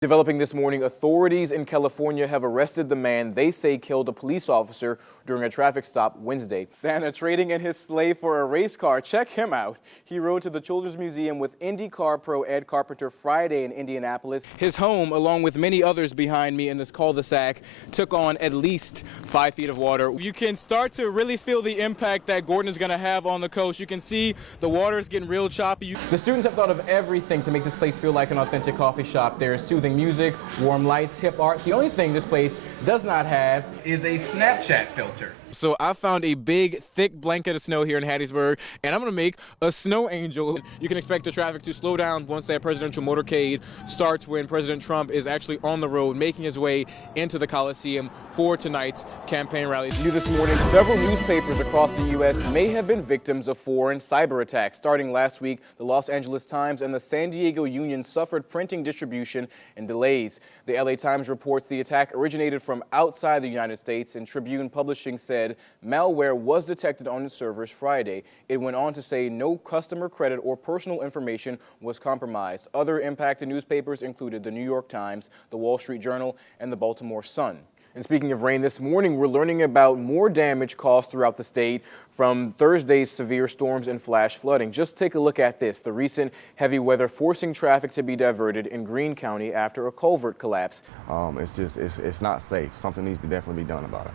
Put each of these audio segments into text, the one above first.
Developing this morning, authorities in California have arrested the man they say killed a police officer during a traffic stop Wednesday. Santa trading in his sleigh for a race car. Check him out. He rode to the Children's Museum with IndyCar pro Ed Carpenter Friday in Indianapolis. His home, along with many others behind me in this cul-de-sac, took on at least 5 feet of water. You can start to really feel the impact that Gordon is going to have on the coast. You can see the water is getting real choppy. The students have thought of everything to make this place feel like an authentic coffee shop. There's soothing music, warm lights, hip art. The only thing this place does not have is a Snapchat filter. So I found a big, thick blanket of snow here in Hattiesburg, and I'm going to make a snow angel. You can expect the traffic to slow down once that presidential motorcade starts, when President Trump is actually on the road making his way into the Coliseum for tonight's campaign rally. New this morning, several newspapers across the U.S. may have been victims of foreign cyber attacks. Starting last week, the Los Angeles Times and the San Diego Union suffered printing, distribution, and delays. The L.A. Times reports the attack originated from outside the United States, and Tribune Publishing said malware was detected on its servers Friday. It went on to say no customer credit or personal information was compromised. Other impacted newspapers included the New York Times, the Wall Street Journal, and the Baltimore Sun. And speaking of rain, this morning we're learning about more damage caused throughout the state from Thursday's severe storms and flash flooding. Just take a look at this. The recent heavy weather forcing traffic to be diverted in Greene County after a culvert collapse. It's not safe. Something needs to definitely be done about it.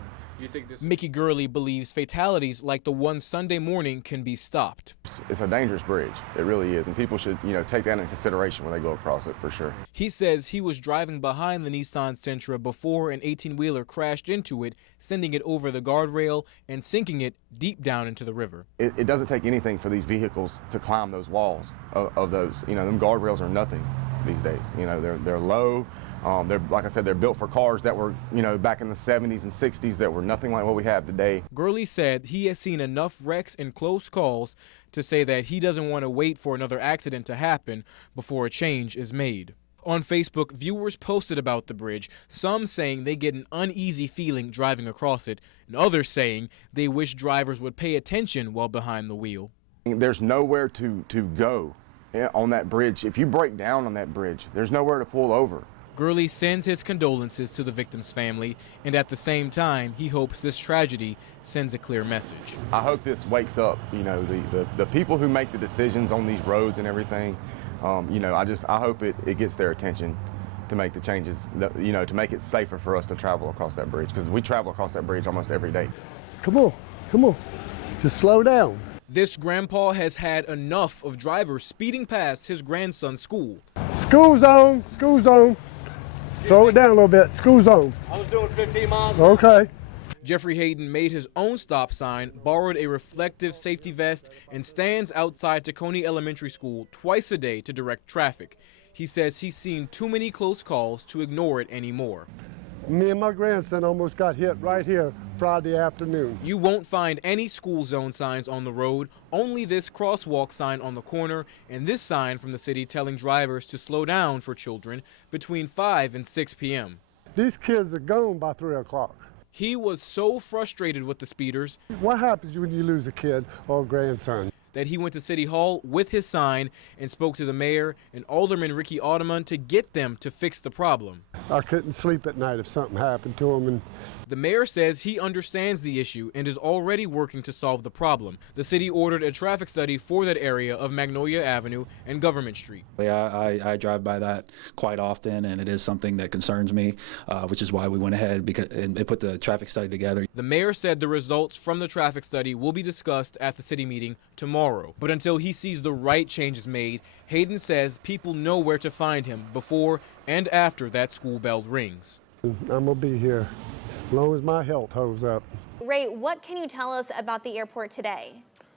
Mickey Gurley believes fatalities like the one Sunday morning can be stopped. It's a dangerous bridge. It really is. And people should, take that into consideration when they go across it, for sure. He says he was driving behind the Nissan Sentra before an 18-wheeler crashed into it, sending it over the guardrail and sinking it deep down into the river. It doesn't take anything for these vehicles to climb those walls of those. Them guardrails are nothing these days. They're low. They're, like I said, they're built for cars that were, back in the 70s and 60s that were nothing like what we have today. Gurley said he has seen enough wrecks and close calls to say that he doesn't want to wait for another accident to happen before a change is made. On Facebook, viewers posted about the bridge, some saying they get an uneasy feeling driving across it, and others saying they wish drivers would pay attention while behind the wheel. There's nowhere to go on that bridge. If you break down on that bridge, there's nowhere to pull over. Gurley sends his condolences to the victim's family, and at the same time, he hopes this tragedy sends a clear message. I hope this wakes up, the people who make the decisions on these roads and everything. I hope it gets their attention to make the changes, to make it safer for us to travel across that bridge, because we travel across that bridge almost every day. Come on, just slow down. This grandpa has had enough of drivers speeding past his grandson's school. School zone. Slow it down a little bit. School zone. I was doing 15 miles. Okay. Jeffrey Hayden made his own stop sign, borrowed a reflective safety vest, and stands outside Tacony Elementary School twice a day to direct traffic. He says he's seen too many close calls to ignore it anymore. Me and my grandson almost got hit right here Friday afternoon. You won't find any school zone signs on the road, only this crosswalk sign on the corner and this sign from the city telling drivers to slow down for children between 5 and 6 p.m. These kids are gone by 3 o'clock. He was so frustrated with the speeders. What happens when you lose a kid or a grandson? That he went to City Hall with his sign and spoke to the mayor and Alderman Ricky Audemon to get them to fix the problem. I couldn't sleep at night if something happened to him. The mayor says he understands the issue and is already working to solve the problem. The city ordered a traffic study for that area of Magnolia Avenue and Government Street. Yeah, I drive by that quite often, and it is something that concerns me, which is why we went ahead and put the traffic study together. The mayor said the results from the traffic study will be discussed at the city meeting tomorrow. But until he sees the right changes made, Hayden says people know where to find him before and after that school bell rings. I'm going to be here as long as my health holds up. Ray, what can you tell us about the airport today?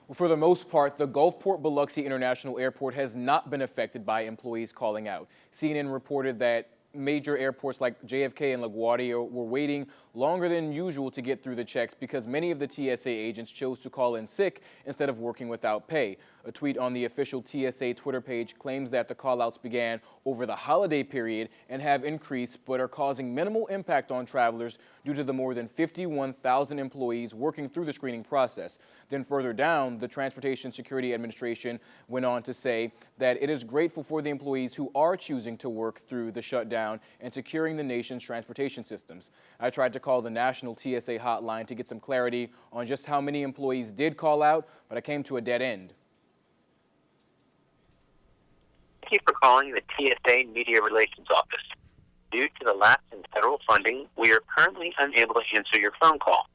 Well, for the most part, the Gulfport Biloxi International Airport has not been affected by employees calling out. CNN reported that major airports like JFK and LaGuardia were waiting longer than usual to get through the checks because many of the TSA agents chose to call in sick instead of working without pay. A tweet on the official TSA Twitter page claims that the callouts began over the holiday period and have increased but are causing minimal impact on travelers due to the more than 51,000 employees working through the screening process. Then further down, the Transportation Security Administration went on to say that it is grateful for the employees who are choosing to work through the shutdown and securing the nation's transportation systems. I tried to call the national TSA hotline to get some clarity on just how many employees did call out, but I came to a dead end. Thank you for calling the TSA Media Relations Office. Due to the lapse in federal funding, we are currently unable to answer your phone call.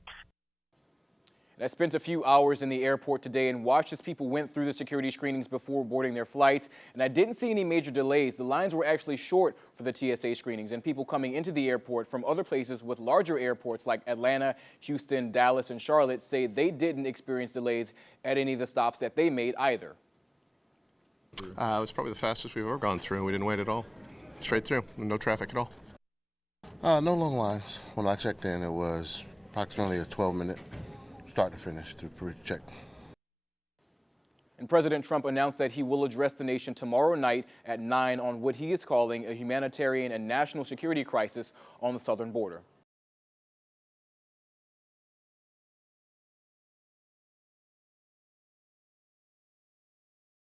I spent a few hours in the airport today and watched as people went through the security screenings before boarding their flights, and I didn't see any major delays. The lines were actually short for the TSA screenings, and people coming into the airport from other places with larger airports like Atlanta, Houston, Dallas, and Charlotte say they didn't experience delays at any of the stops that they made either. It was probably the fastest we've ever gone through. We didn't wait at all. Straight through, no traffic at all. No long lines. When I checked in, it was approximately a 12-minute start to finish through pre-check. And President Trump announced that he will address the nation tomorrow night at 9 on what he is calling a humanitarian and national security crisis on the southern border.